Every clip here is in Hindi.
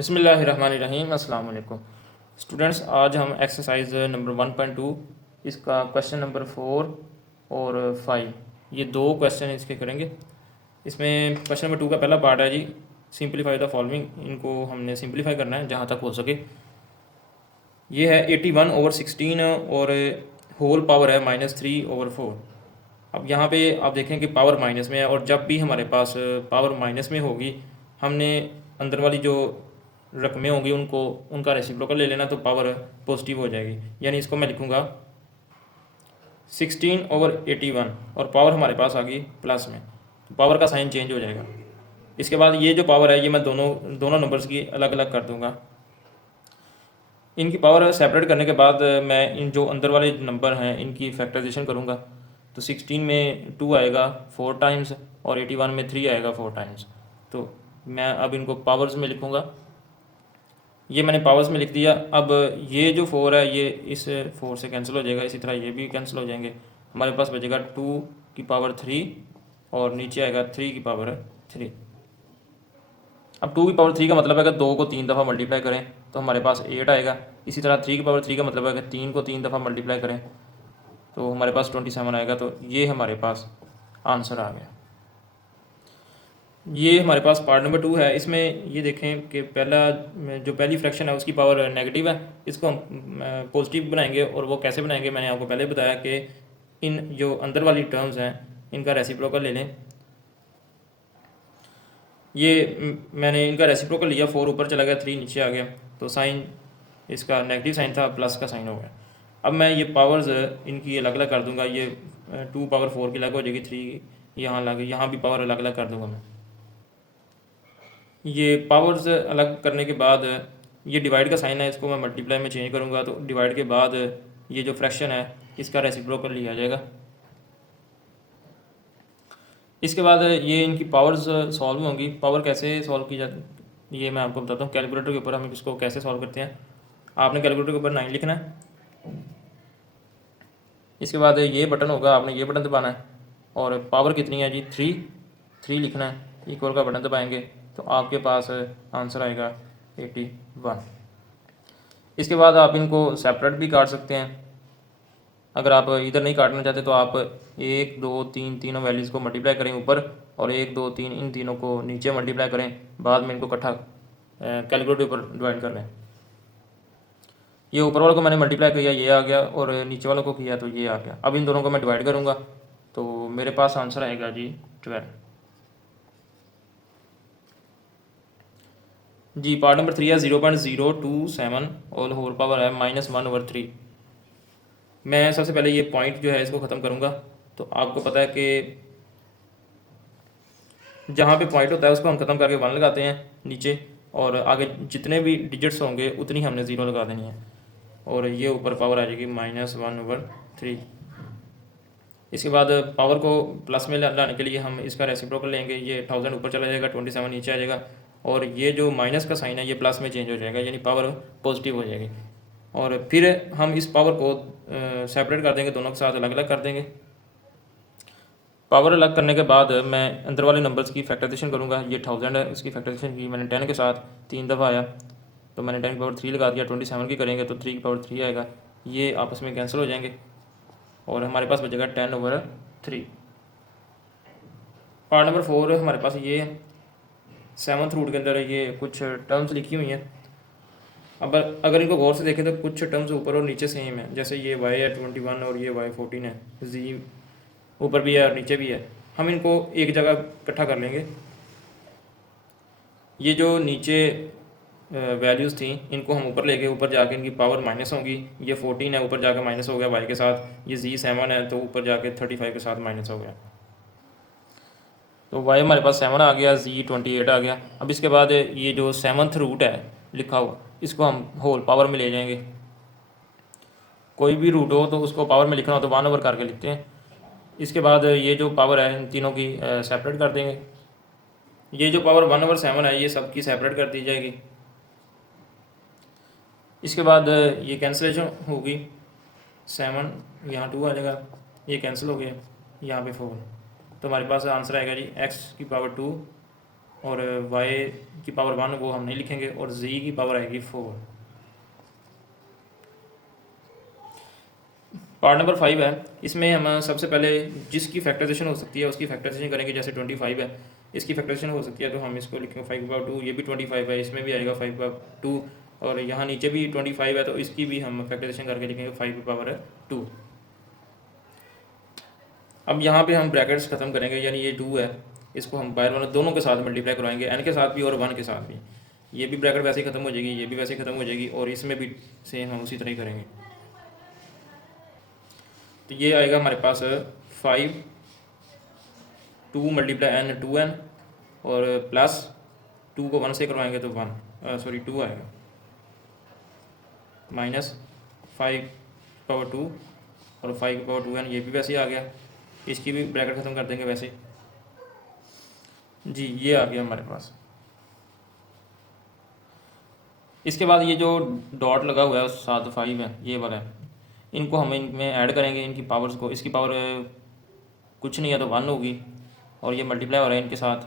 बिस्मिल्लाहिर्रहमानिर्रहीम। अस्सलाम वालेकुम स्टूडेंट्स, आज हम एक्सरसाइज नंबर 1.2 इसका क्वेश्चन नंबर 4 और 5 ये दो क्वेश्चन इसके करेंगे। इसमें क्वेश्चन नंबर 2 का पहला पार्ट है जी, सिंप्लीफाई द फॉलोइंग। इनको हमने सिंप्लीफाई करना है जहाँ तक हो सके। ये है 81/16 और होल पावर है -3/4। अब यहाँ पे आप देखें कि पावर माइनस में है, और जब भी हमारे पास पावर माइनस में होगी हमने अंदर वाली जो रकमें होंगी उनको उनका रेसिप्रोकल ले लेना, तो पावर पॉजिटिव हो जाएगी। यानी इसको मैं लिखूँगा 16/81 और पावर हमारे पास आ गई प्लस में, तो पावर का साइन चेंज हो जाएगा। इसके बाद ये जो पावर है ये मैं दोनों नंबर्स की अलग अलग कर दूँगा। इनकी पावर सेपरेट करने के बाद मैं इन जो अंदर वाले नंबर हैं इनकी फैक्टराइजेशन करूँगा। तो 16 में 2 आएगा 4 टाइम्स और 81 में 3 आएगा 4 टाइम्स। तो मैं अब इनको पावर्स में लिखूँगा। ये मैंने पावर्स में लिख दिया। अब ये जो 4 है ये इस 4 से कैंसिल हो जाएगा, इसी तरह ये भी कैंसिल हो जाएंगे। हमारे पास बचेगा 2 की पावर 3 और नीचे आएगा 3 की पावर 3। अब 2 की पावर 3 का मतलब है कि 2 को 3 दफ़ा मल्टीप्लाई करें तो हमारे पास 8 आएगा। इसी तरह 3 की पावर 3 का मतलब है कि 3 को 3 दफ़ा मल्टीप्लाई करें तो हमारे पास 27 आएगा। तो ये हमारे पास आंसर आ गया। ये हमारे पास पार्ट नंबर 2 है। इसमें ये देखें कि पहली फ्रैक्शन है उसकी पावर नेगेटिव है, इसको हम पॉजिटिव बनाएंगे। और वो कैसे बनाएंगे मैंने आपको पहले बताया कि इन जो अंदर वाली टर्म्स हैं इनका रेसिप्रोकल ले लें। ये मैंने इनका रेसिप्रोकल लिया, 4 ऊपर चला गया 3 नीचे आ गया, तो साइन इसका नेगेटिव साइन था, प्लस का साइन हो गया। अब मैं ये पावर्स इनकी अलग अलग कर दूंगा। ये 2 पावर 4 की अलग हो जाएगी, 3 यहाँ अलग, यहाँ भी पावर अलग अलग कर दूंगा मैं। ये पावर्स अलग करने के बाद ये डिवाइड का साइन है, इसको मैं मल्टीप्लाई में चेंज करूँगा। तो डिवाइड के बाद ये जो फ्रैक्शन है इसका रेसिप्रोकल लिया जाएगा। इसके बाद ये इनकी पावर्स सॉल्व होंगी। पावर कैसे सॉल्व की जाती ये मैं आपको बताता हूँ। कैलकुलेटर के ऊपर हम इसको कैसे सॉल्व करते हैं। आपने कैलकुलेटर के ऊपर 9 लिखना है। इसके बाद ये बटन होगा, आपने ये बटन दबाना है और पावर कितनी है जी 3 लिखना है। इक्वल का बटन दबाएंगे तो आपके पास आंसर आएगा 81। इसके बाद आप इनको सेपरेट भी काट सकते हैं। अगर आप इधर नहीं काटना चाहते तो आप 1 2 3 तीनों वैल्यूज़ को मल्टीप्लाई करें ऊपर, और 1 2 3 इन तीनों को नीचे मल्टीप्लाई करें, बाद में इनको इकट्ठा कैलकुलेटर पर डिवाइड कर लें। ये ऊपर वालों को मैंने मल्टीप्लाई किया ये आ गया, और नीचे वालों को किया तो ये आ गया। अब इन दोनों को मैं डिवाइड करूँगा तो मेरे पास आंसर आएगा जी 12। जी पार्ट नंबर 3 है 0.027 और होल पावर है -1/3। मैं सबसे पहले ये पॉइंट जो है इसको ख़त्म करूँगा। तो आपको पता है कि जहाँ पे पॉइंट होता है उसको हम ख़त्म करके 1 लगाते हैं नीचे, और आगे जितने भी डिजिट्स होंगे उतनी हमने 0 लगा देनी है, और ये ऊपर पावर आ जाएगी -1/3। इसके बाद पावर को प्लस में लाने के लिए हम इसका रेसिप्रोकल लेंगे। ये 1000 ऊपर चला जाएगा, 27 नीचे आ जाएगा, और ये जो माइनस का साइन है ये प्लस में चेंज हो जाएगा, यानी पावर पॉजिटिव हो जाएगी। और फिर हम इस पावर को सेपरेट कर देंगे, दोनों के साथ अलग अलग कर देंगे। पावर अलग करने के बाद मैं अंदर वाले नंबर्स की फैक्टराइजेशन करूँगा। ये 1000 है, इसकी फैक्टराइजेशन की मैंने 10 के साथ 3 दफ़ा आया, तो मैंने 10 की पावर 3 लगा दिया। 27 की करेंगे तो 3 की पावर 3 आएगा, ये आपस में कैंसिल हो जाएंगे और हमारे पास बचेगा 10/3। पार्ट नंबर 4 हमारे पास ये 7th रूट के अंदर ये कुछ टर्म्स लिखी हुई हैं। अब अगर इनको गौर से देखें तो कुछ टर्म्स ऊपर और नीचे सेम है। जैसे ये y है 21 और ये y 14 है, z ऊपर भी है और नीचे भी है। हम इनको एक जगह इकट्ठा कर लेंगे। ये जो नीचे वैल्यूज़ थी इनको हम ऊपर लेके, ऊपर जाके इनकी पावर माइनस होगी। ये 14 है, ऊपर जाके माइनस हो गया y के साथ। ये z 7 है तो ऊपर जाके 35 के साथ माइनस हो गया। तो y हमारे पास 7 आ गया, z 28 आ गया। अब इसके बाद ये जो 7th रूट है लिखा हुआ इसको हम होल पावर में ले जाएंगे। कोई भी रूट हो तो उसको पावर में लिखना हो तो 1/, करके लिखते हैं। इसके बाद ये जो पावर है इन तीनों की सेपरेट कर देंगे। ये जो पावर 1/7 है ये सब की सेपरेट कर दी जाएगी। इसके बाद ये कैंसिलेशन होगी, 7 यहाँ 2 आ जाएगा, ये कैंसिल हो गया, यहाँ पे 4। तो हमारे पास आंसर आएगा जी x की पावर 2 और y की पावर 1 वो हम नहीं लिखेंगे, और z की पावर आएगी 4। पार्ट नंबर 5 है, इसमें हम सबसे पहले जिसकी फैक्टराइजेशन हो सकती है उसकी फैक्टराइजेशन करेंगे। जैसे 25 है, इसकी फैक्टराइजेशन हो सकती है तो हम इसको लिखेंगे 5/2। ये भी 25 है, इसमें भी आएगा 5/2, और यहाँ नीचे भी 25 है तो इसकी भी हम फैक्टराइजेशन करके लिखेंगे 5/2। अब यहाँ पे हम ब्रैकेट्स खत्म करेंगे, यानी ये 2 है, इसको हम बाहर वाले दोनों के साथ मल्टीप्लाई करवाएंगे, n के साथ भी और 1 के साथ भी। ये भी ब्रैकेट वैसे ही ख़त्म हो जाएगी, ये भी वैसे ही ख़त्म हो जाएगी, और इसमें भी सेम हम उसी तरह ही करेंगे। तो ये आएगा हमारे पास 5 2 मल्टीप्लाई n 2n, और प्लस 2 को 1 से करवाएंगे तो 2 आएगा, माइनस 5/2 और 5/2n, ये भी वैसे ही आ गया। इसकी भी ब्रैकेट ख़त्म कर देंगे वैसे जी। ये आ गया हमारे पास। इसके बाद ये जो डॉट लगा हुआ है साथ 5 है, ये वाला है, इनको हम इनमें ऐड करेंगे, इनकी पावर्स को। इसकी पावर कुछ नहीं है तो 1 होगी, और ये मल्टीप्लाई हो रहा है इनके साथ,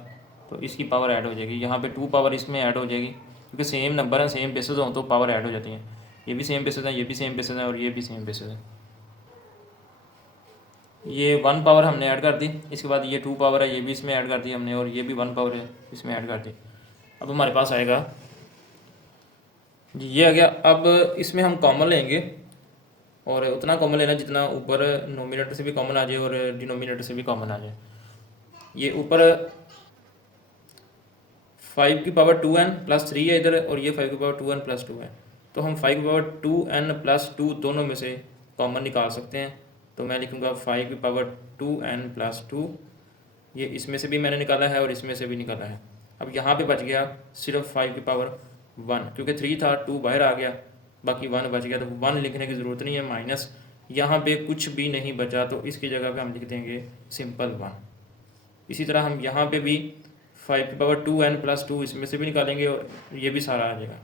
तो इसकी पावर ऐड हो जाएगी। यहाँ पे 2 पावर इसमें ऐड हो जाएगी, क्योंकि सेम नंबर है, सेम बेसिस हो तो पावर ऐड हो जाती है। ये भी सेम बेसिस है, ये भी सेम बेसिस है, और ये भी सेम बेसिस है। ये 1 पावर हमने ऐड कर दी, इसके बाद ये 2 पावर है, ये भी इसमें ऐड कर दी हमने, और ये भी 1 पावर है, इसमें ऐड कर दी। अब हमारे पास आएगा जी, ये आ गया। अब इसमें हम कॉमन लेंगे, और उतना कॉमन लेना जितना ऊपर नोमिनेटर से भी कॉमन आ जाए और डिनोमिनेटर से भी कॉमन आ जाए। ये ऊपर 5 की पावर 2n प्लस 3 है इधर, और ये 5 की पावर 2n प्लस 2 है, तो हम 5 की पावर 2n प्लस 2 दोनों में से कॉमन निकाल सकते हैं। तो मैं लिखूँगा 5 की पावर 2n प्लस 2, ये इसमें से भी मैंने निकाला है और इसमें से भी निकाला है। अब यहाँ पे बच गया सिर्फ 5 की पावर 1, क्योंकि 3 था, 2 बाहर आ गया, बाकी 1 बच गया, तो 1 लिखने की ज़रूरत नहीं है, माइनस यहाँ पे कुछ भी नहीं बचा तो इसकी जगह पे हम लिख देंगे सिंपल 1। इसी तरह हम यहाँ पे भी 5 की पावर 2n प्लस 2 इसमें से भी निकालेंगे, और ये भी सारा आ जाएगा।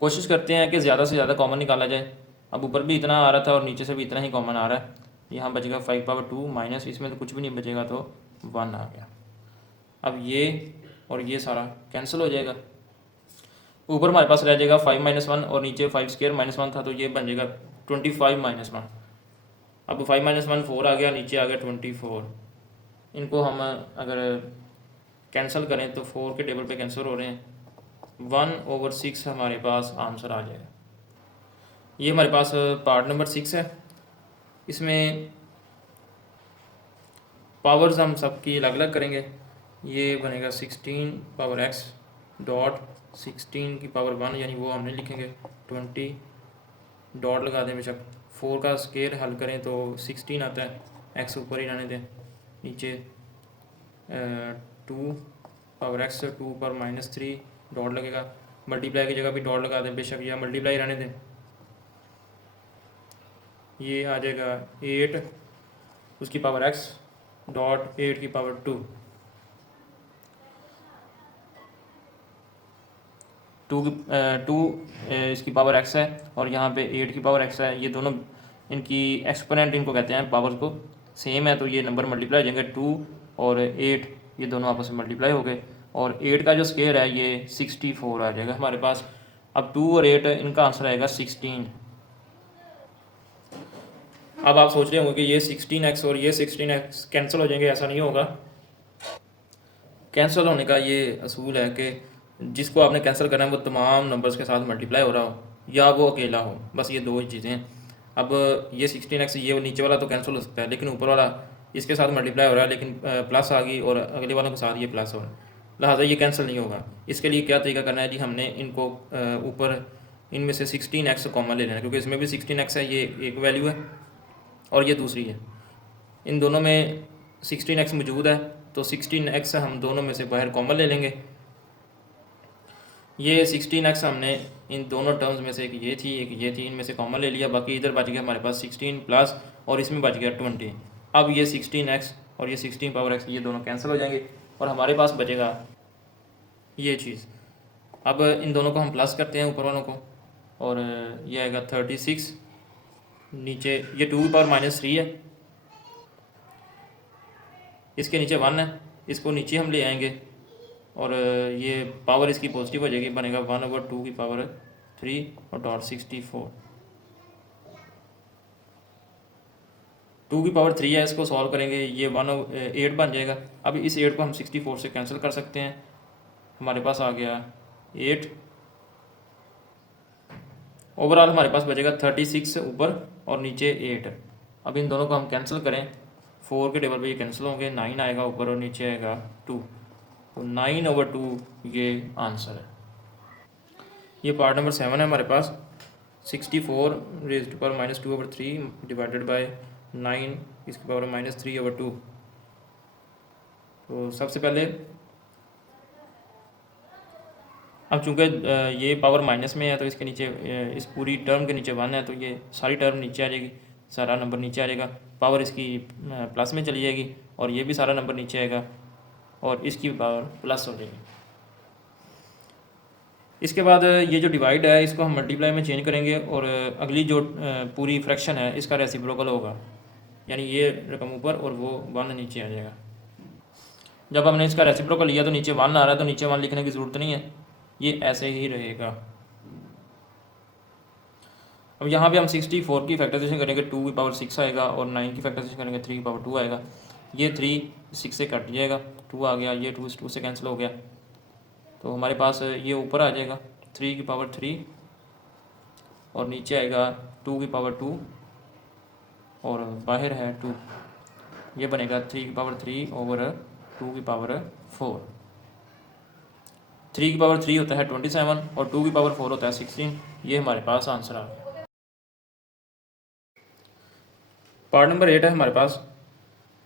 कोशिश करते हैं कि ज़्यादा से ज़्यादा कॉमन निकाला जाए। अब ऊपर भी इतना आ रहा था और नीचे से भी इतना ही कॉमन आ रहा है, यहाँ बचेगा 5/2 माइनस, इसमें तो कुछ भी नहीं बचेगा तो 1 आ गया। अब ये और ये सारा कैंसिल हो जाएगा, ऊपर हमारे पास रह जाएगा 5 - 1, और नीचे 5² -1 था, तो ये बन जाएगा 25 - 1। अब 5 - 1 4 आ गया, नीचे आ गया 24। इनको हम अगर कैंसिल करें तो 4 के टेबल पे कैंसिल हो रहे हैं, 1/6 हमारे पास आंसर आ जाएगा। ये हमारे पास पार्ट नंबर 6 है। इसमें पावर्स हम सबकी अलग अलग करेंगे। ये बनेगा 16 पावर x डॉट 16 की पावर 1, यानी वो हमने लिखेंगे 20 डॉट लगा दें बेशक। 4 का स्क्वायर हल करें तो 16 आता है, x ऊपर ही रहने दें, नीचे 2 पावर x 2 पर -3 डॉट लगेगा, मल्टीप्लाई की जगह भी डॉट लगा दें बेशक, या मल्टीप्लाई रहने दें। ये आ जाएगा 8 उसकी पावर x डॉट 8 की पावर 2 इसकी पावर x है, और यहाँ पे 8 की पावर x है। ये दोनों इनकी एक्सपोनेंट इनको कहते हैं, पावर्स को सेम है तो ये नंबर मल्टीप्लाई हो जाएंगे। 2 और 8 ये दोनों आपस में मल्टीप्लाई हो गए, और 8 का जो स्क्वायर है ये 64 आ जाएगा हमारे पास। अब 2 और 8 इनका आंसर आएगा 16। अब आप सोच रहे होंगे कि ये 16x और ये 16x कैंसिल हो जाएंगे, ऐसा नहीं होगा। कैंसिल होने का ये असूल है कि जिसको आपने कैंसिल करना है वो तमाम नंबर्स के साथ मल्टीप्लाई हो रहा हो या वो अकेला हो, बस ये दो ही चीज़ें हैं। अब ये 16x, ये नीचे वाला तो कैंसिल हो सकता है, लेकिन ऊपर वाला इसके साथ मल्टीप्लाई हो रहा है, लेकिन प्लस आ गई और अगले वालों के साथ ये प्लस हो रहा है, लिहाजा ये कैंसिल नहीं होगा। इसके लिए क्या तरीका करना है जी, हमने इनको ऊपर इनमें से 16x कॉमन ले लेना है, क्योंकि इसमें भी 16x है, ये एक वैल्यू है और ये दूसरी है। इन दोनों में 16x मौजूद है, तो 16x हम दोनों में से बाहर कॉमन ले लेंगे। ये 16x हमने इन दोनों टर्म्स में से एक ये थी एक ये थी, इनमें से कॉमन ले लिया, बाकी इधर बच गया हमारे पास 16 प्लस और इसमें बच गया 20। अब ये 16x और ये 16 पावर x ये दोनों कैंसिल हो जाएंगे और हमारे पास बचेगा ये चीज़। अब इन दोनों को हम प्लस करते हैं ऊपर वालों को, और ये आएगा 36, नीचे ये 2 की पावर -3 है, इसके नीचे 1 है, इसको नीचे हम ले आएंगे और ये पावर इसकी पॉजिटिव हो जाएगी, बनेगा 1/2 की पावर 3 और डॉट 64। 2 की पावर 3 है, इसको सॉल्व करेंगे, ये 8 बन जाएगा। अब इस 8 को हम 64 से कैंसिल कर सकते हैं, हमारे पास आ गया 8। ओवरऑल हमारे पास बचेगा 36 ऊपर और नीचे 8। अब इन दोनों को हम कैंसिल करें, 4 के टेबल पे ये कैंसिल होंगे, 9 आएगा ऊपर और नीचे आएगा 2, तो 9/2 ये आंसर है। ये पार्ट नंबर 7 है हमारे पास। 64 रेज़्ड पावर -2/3 डिवाइडेड बाय 9 इसकी पावर -3/2। तो सबसे पहले अब चूँकि ये पावर माइनस में है तो इसके नीचे इस पूरी टर्म के नीचे 1 है, तो ये सारी टर्म नीचे आ जाएगी, सारा नंबर नीचे आ जाएगा। पावर इसकी प्लस में चली जाएगी और ये भी सारा नंबर नीचे आएगा और इसकी पावर प्लस हो जाएगी। इसके बाद ये जो डिवाइड है इसको हम मल्टीप्लाई में चेंज करेंगे और अगली जो पूरी फ्रैक्शन है इसका रेसिप्रोकल होगा, यानी ये रकम ऊपर और वो 1 नीचे आ जाएगा। जब हमने इसका रेसिप्रोकल लिया तो नीचे 1 आ रहा है, तो नीचे 1 लिखने की ज़रूरत नहीं है, ये ऐसे ही रहेगा। अब यहाँ पे हम 64 की फैक्टराइजेशन करेंगे, 2 की पावर 6 आएगा और 9 की फैक्टराइजेशन करेंगे 3 की पावर 2 आएगा। ये 3 6 से कट जाएगा, 2 आ गया, ये 2 से कैंसिल हो गया, तो हमारे पास ये ऊपर आ जाएगा 3 की पावर 3 और नीचे आएगा 2 की पावर 2 और बाहर है 2, ये बनेगा 3 की पावर 3 ओवर 2 की पावर 4। 3 की पावर 3 होता है 27 और 2 की पावर 4 होता है 16। ये हमारे पास आंसर आ गया। पार्ट नंबर 8 है हमारे पास।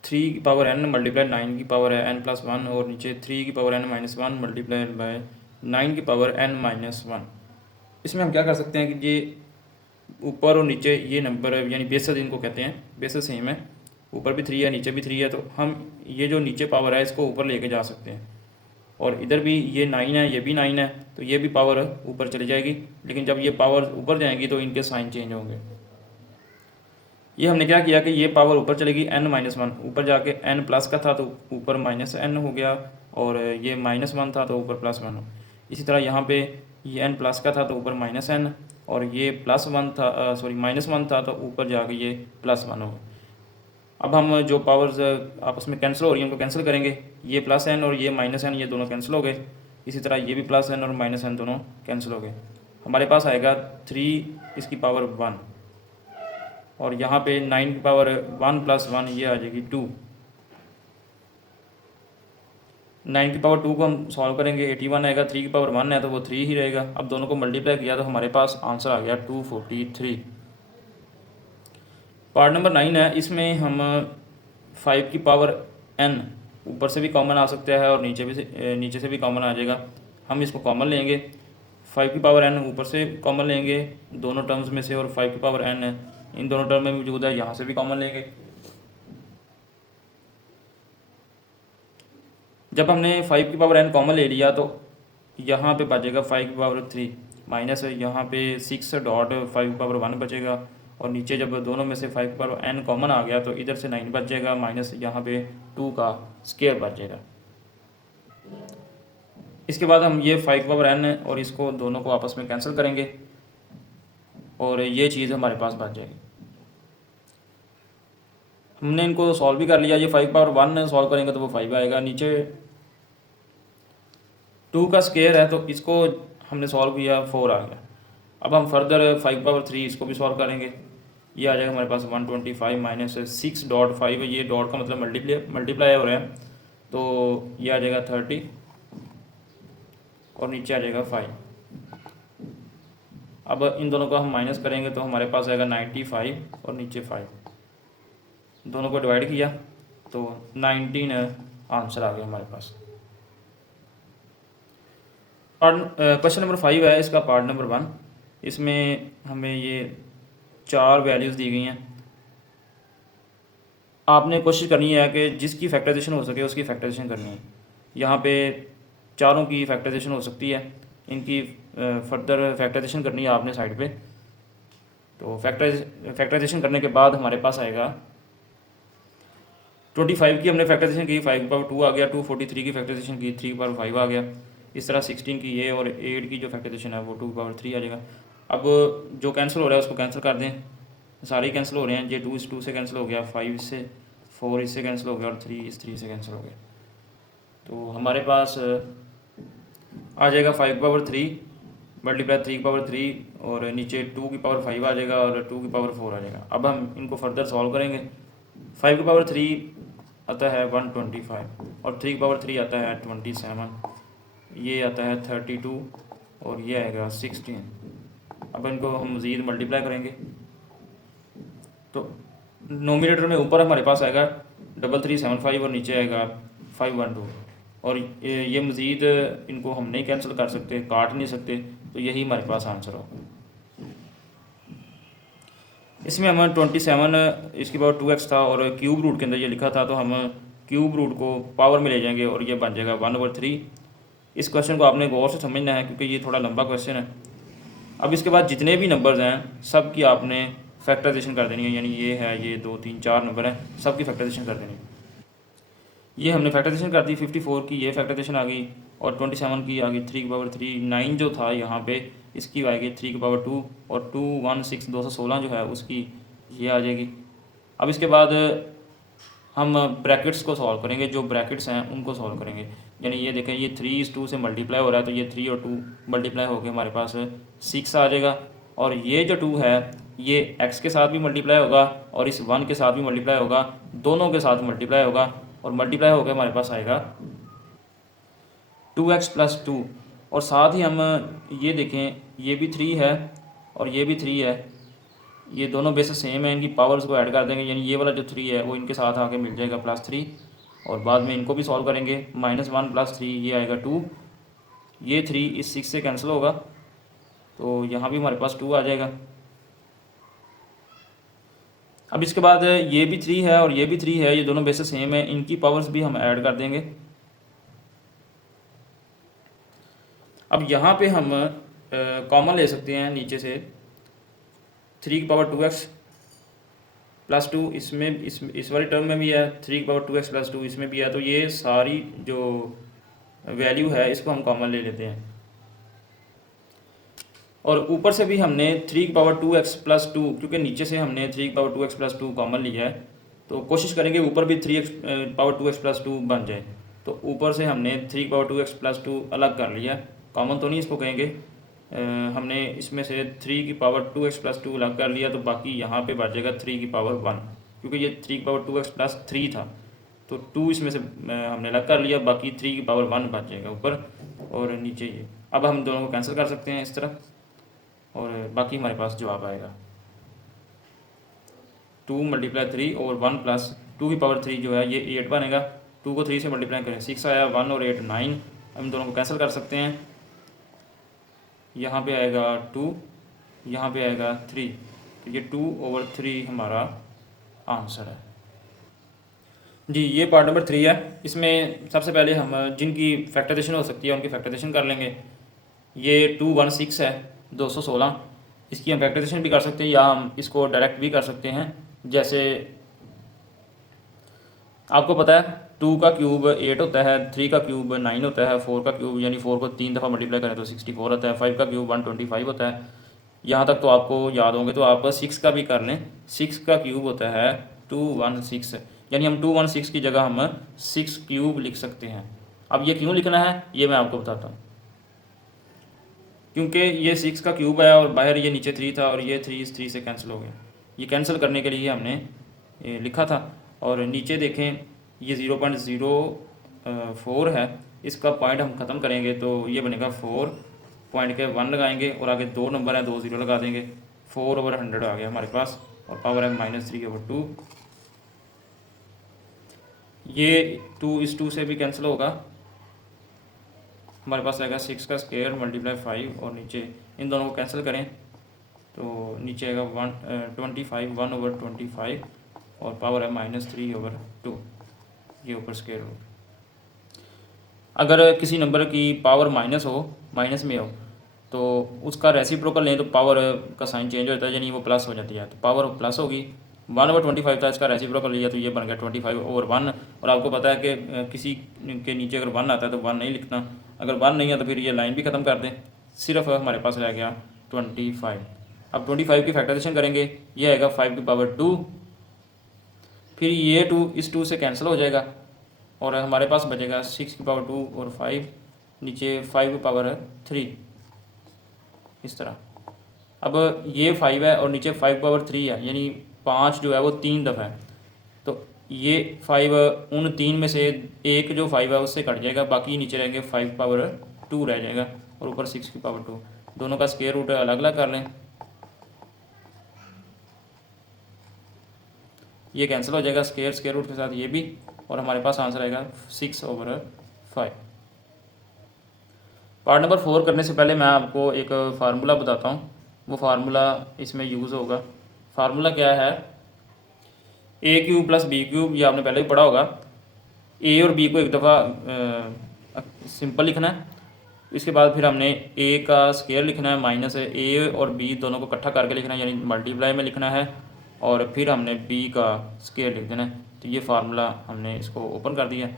3 की पावर n मल्टीप्लाई 9 की पावर है n+1 और नीचे 3 की पावर n-1 मल्टीप्लाई बाय 9 की पावर n-1। इसमें हम क्या कर सकते हैं कि ये ऊपर और नीचे ये नंबर यानी बेसेस इनको कहते हैं, बेसेस सेम है, ऊपर भी 3 है नीचे भी 3 है, तो हम ये जो नीचे पावर है इसको ऊपर लेके जा सकते हैं और इधर भी ये 9 है, ये भी 9 है, तो ये भी पावर ऊपर चली जाएगी। लेकिन जब ये पावर ऊपर जाएगी तो इनके साइन चेंज होंगे। ये हमने क्या किया कि ये पावर ऊपर चलेगी n-1, ऊपर जाके n प्लस का था तो ऊपर -n हो गया और ये -1 था तो ऊपर +1 हो। इसी तरह यहाँ पे ये n प्लस का था तो ऊपर -n और ये +1 था, सॉरी -1 था तो ऊपर जाके ये +1 हो। अब हम जो पावर्स आपस में कैंसिल हो रही हैं उनको कैंसिल करेंगे, ये +n और ये -n ये दोनों कैंसिल हो गए। इसी तरह ये भी +n और -n दोनों कैंसिल हो गए। हमारे पास आएगा 3 इसकी पावर 1 और यहाँ पे 9 की पावर 1 + 1 ये आ जाएगी 2। 9 की पावर 2 को हम सॉल्व करेंगे, 81 आएगा। 3 की पावर 1 है तो वो 3 ही रहेगा। अब दोनों को मल्टीप्लाई किया तो हमारे पास आंसर आ गया 243। पार्ट नंबर 9 है, इसमें हम 5 की पावर n ऊपर से भी कॉमन आ सकता है और नीचे से भी कॉमन आ जाएगा। हम इसको कॉमन लेंगे, 5 की पावर n ऊपर से कॉमन लेंगे दोनों टर्म्स में से और 5 की पावर n इन दोनों टर्म में मौजूद है, यहाँ से भी कॉमन लेंगे। जब हमने 5 की पावर n कॉमन ले लिया तो यहाँ पे बचेगा 5 की पावर 3 माइनस यहाँ पे 6 डॉट 5 की पावर 1 बचेगा और नीचे जब दोनों में से 5 की पावर n कॉमन आ गया तो इधर से 9 बच जाएगा माइनस यहाँ पे 2 का स्क्वायर बच जाएगा। इसके बाद हम ये 5 की पावर n और इसको दोनों को आपस में कैंसिल करेंगे और ये चीज़ हमारे पास बच जाएगी। हमने इनको सॉल्व भी कर लिया। ये 5 की पावर 1 सॉल्व करेंगे तो वो 5 आएगा, नीचे 2 का स्क्वायर है तो इसको हमने सॉल्व किया 4 आ गया। अब हम फर्दर 5 की पावर 3 इसको भी सॉल्व करेंगे, ये आ जाएगा हमारे पास 125 माइनस 6 डॉट 5, ये डॉट का मतलब मल्टीप्लाई हो रहा है तो ये आ जाएगा 30 और नीचे आ जाएगा 5। अब इन दोनों को हम माइनस करेंगे तो हमारे पास आएगा 95 और नीचे 5, दोनों को डिवाइड किया तो 19 आंसर आ गया हमारे पास। क्वेश्चन नंबर 5 है इसका पार्ट नंबर 1। इसमें हमें ये 4 वैल्यूज़ दी गई हैं। आपने कोशिश करनी है कि जिसकी फैक्टराइजेशन हो सके उसकी फैक्टराइजेशन करनी है। यहाँ पे चारों की फैक्टराइजेशन हो सकती है, इनकी फर्दर फैक्टराइजेशन करनी है आपने साइड पे। तो फैक्टराइजेशन करने के बाद हमारे पास आएगा 25 की हमने फैक्टराइजेशन की, 5 की पावर 2 आ गया। 243 की फैक्टराइजेशन की, 3 की पावर 5 आ गया। इस तरह 16 की ये और 8 की जो फैक्टराइजेशन है वो 2 की पावर 3 आ जाएगा। अब जो कैंसिल हो रहा है उसको कैंसिल कर दें, सारे कैंसिल हो रहे हैं। ये 2 इस 2 से कैंसिल हो गया, 5 इससे, 4 इससे कैंसिल हो गया और 3 इस 3 से कैंसिल हो गया। तो हमारे पास आ जाएगा 5 की पावर 3 मल्टीप्लाई 3 की पावर 3 और नीचे 2 की पावर 5 आ जाएगा और 2 की पावर 4 आ जाएगा। अब हम इनको फर्दर सॉल्व करेंगे। 5 की पावर 3 आता है 125 और 3 की पावर 3 आता है 27, ये आता है 32 और ये आएगा 16। अब इनको हम मज़ीद मल्टीप्लाई करेंगे तो नोमिनेटर में ऊपर हमारे पास आएगा 3375 और नीचे आएगा 512 और ये मज़ीद इनको हम नहीं कैंसिल कर सकते, काट नहीं सकते, तो यही हमारे पास आंसर होगा। इसमें हम 27 इसकी पावर 2x था और क्यूब रूट के अंदर ये लिखा था, तो हम क्यूब रूट को पावर में ले जाएंगे और ये बन जाएगा 1/3। इस क्वेश्चन को आपने गौर से समझना है क्योंकि ये थोड़ा लंबा क्वेश्चन है। अब इसके बाद जितने भी नंबर्स हैं सब की आपने फैक्टराइजेशन कर देनी है, यानी ये है, ये 2 3 4 नंबर हैं, सब की फैक्टराइजेशन कर देनी है। ये हमने फैक्टराइजेशन कर दी, 54 की ये फैक्टराइजेशन आ गई और 27 की आ गई 3 की पावर 3, 9 जो था यहाँ पे इसकी आएगी 3 की पावर 2 और 216 जो है उसकी ये आ जाएगी। अब इसके बाद हम ब्रैकेट्स को सॉल्व करेंगे, जो ब्रैकेट्स हैं उनको सॉल्व करेंगे। यानी ये देखें, ये 3 इस 2 से मल्टीप्लाई हो रहा है तो ये 3 और 2 मल्टीप्लाई होकर हमारे पास 6 आ जाएगा और ये जो 2 है ये x के साथ भी मल्टीप्लाई होगा और इस 1 के साथ भी मल्टीप्लाई होगा, दोनों के साथ मल्टीप्लाई होगा और मल्टीप्लाई होकर हमारे पास आएगा 2x + 2 और साथ ही हम ये देखें, ये भी 3 है और ये भी 3 है, ये दोनों बेस सेम है, इनकी पावर्स को ऐड कर देंगे, यानी ये वाला जो 3 है वो इनके साथ आके मिल जाएगा +3 और बाद में इनको भी सॉल्व करेंगे। -1 + 3 ये आएगा 2, ये 3 इस 6 से कैंसिल होगा तो यहाँ भी हमारे पास 2 आ जाएगा। अब इसके बाद ये भी 3 है और ये भी 3 है, ये दोनों बेस सेम है, इनकी पावर्स भी हम ऐड कर देंगे। अब यहाँ पे हम कॉमन ले सकते हैं नीचे से, 3 की पावर 2x + 2 इसमें इस वाली टर्म में भी है, 3 की पावर 2x + 2 इसमें भी है, तो ये सारी जो वैल्यू है इसको हम कॉमन ले लेते हैं। और ऊपर से भी हमने 3 की पावर 2x + 2, क्योंकि नीचे से हमने 3 की पावर 2x + 2 कॉमन लिया है तो कोशिश करेंगे ऊपर भी 3 की पावर 2x + 2 बन जाए। तो ऊपर से हमने 3 की पावर 2x + 2 अलग कर लिया, कॉमन तो नहीं इसको कहेंगे, हमने इसमें से 3 की पावर 2x + 2 अलग कर लिया, तो बाकी यहाँ पे बच जाएगा 3 की पावर 1, क्योंकि ये 3 की पावर 2x + 3 था तो 2 इसमें से हमने अलग कर लिया, बाकी 3 की पावर 1 बच जाएगा ऊपर और नीचे ये। अब हम दोनों को कैंसिल कर सकते हैं इस तरह और बाकी हमारे पास जवाब आएगा 2 × 3 और 1 + 2 की पावर 3 जो है ये 8 बनेगा। 2 को 3 से मल्टीप्लाई करें 6 आया, 1 और 8 9, हम दोनों को कैंसिल कर सकते हैं। यहाँ पे आएगा 2, यहाँ पे आएगा 3, तो ये 2/3 हमारा आंसर है जी। ये पार्ट नंबर 3 है। इसमें सबसे पहले हम जिनकी फैक्टराइजेशन हो सकती है उनकी फैक्टराइजेशन कर लेंगे। ये 216 है 216, इसकी हम फैक्टराइजेशन भी कर सकते हैं या हम इसको डायरेक्ट भी कर सकते हैं। जैसे आपको पता है 2 का क्यूब 8 होता है, 3 का क्यूब 9 होता है, 4 का क्यूब यानी 4 को 3 दफ़ा मल्टीप्लाई करें तो 64 होता है, 5 का क्यूब 125 होता है। यहाँ तक तो आपको याद होंगे, तो आप 6 का भी कर लें। 6 का क्यूब होता है 216, यानी हम 216 की जगह हम 6 क्यूब लिख सकते हैं। अब ये क्यों लिखना है ये मैं आपको बताता हूँ, क्योंकि ये 6 का क्यूब है और बाहर ये नीचे 3 था और ये 3 इस 3 से कैंसिल हो गया। ये कैंसिल करने के लिए हमने ये लिखा था। और नीचे देखें ये 0.04 है, इसका पॉइंट हम ख़त्म करेंगे तो ये बनेगा 4, पॉइंट के 1 लगाएंगे और आगे 2 नंबर हैं, 2 0 लगा देंगे, 4/100 आ गया हमारे पास और पावर है -3/2। ये 2 इस 2 से भी कैंसिल होगा, हमारे पास आएगा 6 का स्क्वायर × 5 और नीचे इन दोनों को कैंसिल करें तो नीचे आएगा 25 1/25 और पावर है -3/2, ये ऊपर स्क्वायर हो। अगर किसी नंबर की पावर माइनस में हो तो उसका रेसिप्रोकल लें तो पावर का साइन चेंज होता है, यानी वो प्लस हो जाती है, तो पावर प्लस होगी 1/25 था, इसका रेसिप्रोकल लिया तो ये बन गया 25/1। और आपको पता है कि किसी के नीचे अगर 1 आता है तो 1 नहीं लिखना, अगर 1 नहीं है तो फिर ये लाइन भी ख़त्म कर दें, सिर्फ हमारे पास रह गया 25। अब 25 की फैक्टराइजेशन करेंगे, ये आएगा 5⁵2, फिर ये 2 इस 2 से कैंसिल हो जाएगा और हमारे पास बचेगा 6⁵2 और 5 नीचे 5⁵3 इस तरह। अब ये 5 है और नीचे 5⁵3 है, यानी 5 जो है वो 3 दफ़ा है, तो ये 5 उन 3 में से एक जो 5 है उससे कट जाएगा, बाकी नीचे रहेंगे 5⁵2 रह जाएगा और ऊपर 6⁵2। दोनों का स्क्वायर रूट अलग अलग कर लें, ये कैंसिल हो जाएगा स्क्वायर रूट के साथ ये भी, और हमारे पास आंसर आएगा 6/5। पार्ट नंबर 4 करने से पहले मैं आपको एक फार्मूला बताता हूँ, वो फार्मूला इसमें यूज़ होगा। फार्मूला क्या है, a³ + b³, ये आपने पहले भी पढ़ा होगा। a और b को एक दफ़ा सिंपल लिखना है, इसके बाद फिर हमने a का स्क्वायर लिखना है माइनस a और b दोनों को इकट्ठा करके लिखना है, यानी मल्टीप्लाई में लिखना है, और फिर हमने b का स्क्वायर लिख देना है। तो ये फार्मूला हमने इसको ओपन कर दिया।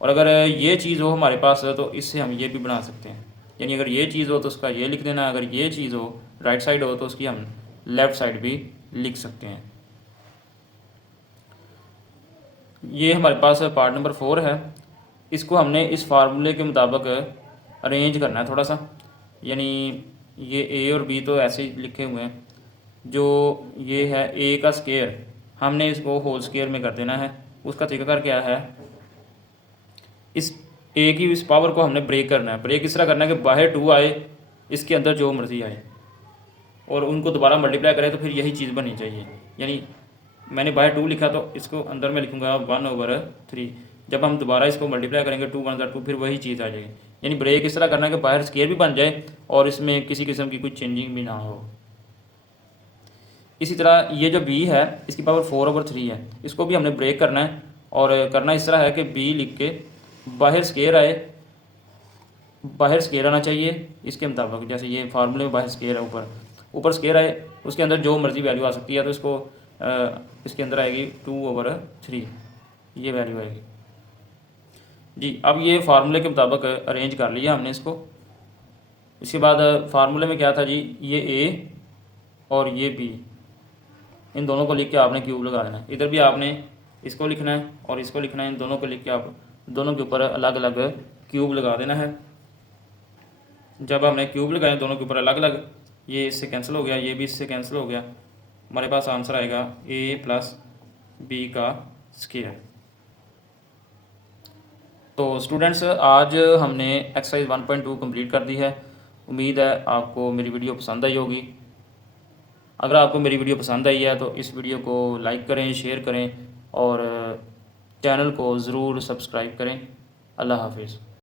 और अगर ये चीज़ हो हमारे पास तो इससे हम ये भी बना सकते हैं, यानी अगर ये चीज़ हो तो उसका ये लिख देना, अगर ये चीज़ हो राइट साइड हो तो उसकी हम लेफ़्ट साइड भी लिख सकते हैं। ये हमारे पास पार्ट नंबर 4 है, इसको हमने इस फार्मूले के मुताबिक अरेंज करना है थोड़ा सा, यानी ये a और b तो ऐसे ही लिखे हुए हैं, जो ये है a का स्क्वायर हमने इसको होल स्क्वायर में कर देना है। उसका तरीका क्या है, इस a की इस पावर को हमने ब्रेक करना है। ब्रेक इस तरह करना है कि बाहर 2 आए, इसके अंदर जो मर्ज़ी आए, और उनको दोबारा मल्टीप्लाई करें तो फिर यही चीज़ बननी चाहिए। यानी मैंने बाहर 2 लिखा तो इसको अंदर में लिखूँगा 1/3। जब हम दोबारा इसको मल्टीप्लाई करेंगे 2 × 2 फिर वही चीज़ आ जाएगी। यानी ब्रेक इस तरह करना है कि बाहर स्क्वायर भी बन जाए और इसमें किसी किस्म की कोई चेंजिंग भी ना हो। इसी तरह ये जो b है इसकी पावर 4/3 है, इसको भी हमने ब्रेक करना है, और करना इस तरह है कि b लिख के बाहर स्क्वायर आए, बाहर स्क्वायर आना चाहिए इसके मुताबिक, जैसे ये फार्मूले में बाहर स्क्वायर है, ऊपर स्क्वायर आए, उसके अंदर जो मर्ज़ी वैल्यू आ सकती है, तो इसको इसके अंदर आएगी 2/3 ये वैल्यू आएगी जी। अब ये फार्मूले के मुताबिक अरेंज कर लिया हमने इसको। इसके बाद फार्मूले में क्या था जी, ये a और ये b, इन दोनों को लिख के आपने क्यूब लगा देना है। इधर भी आपने इसको लिखना है और इसको लिखना है, इन दोनों को लिख के आप दोनों के ऊपर अलग अलग क्यूब लगा देना है। जब हमने क्यूब लगाए दोनों के ऊपर अलग अलग, ये इससे कैंसिल हो गया, ये भी इससे कैंसिल हो गया, हमारे पास आंसर आएगा a + b का स्क्वायर। तो स्टूडेंट्स आज हमने एक्सरसाइज 1.2 कंप्लीट कर दी है। उम्मीद है आपको मेरी वीडियो पसंद आई होगी। अगर आपको मेरी वीडियो पसंद आई है तो इस वीडियो को लाइक करें, शेयर करें और चैनल को ज़रूर सब्सक्राइब करें। अल्लाह हाफिज़।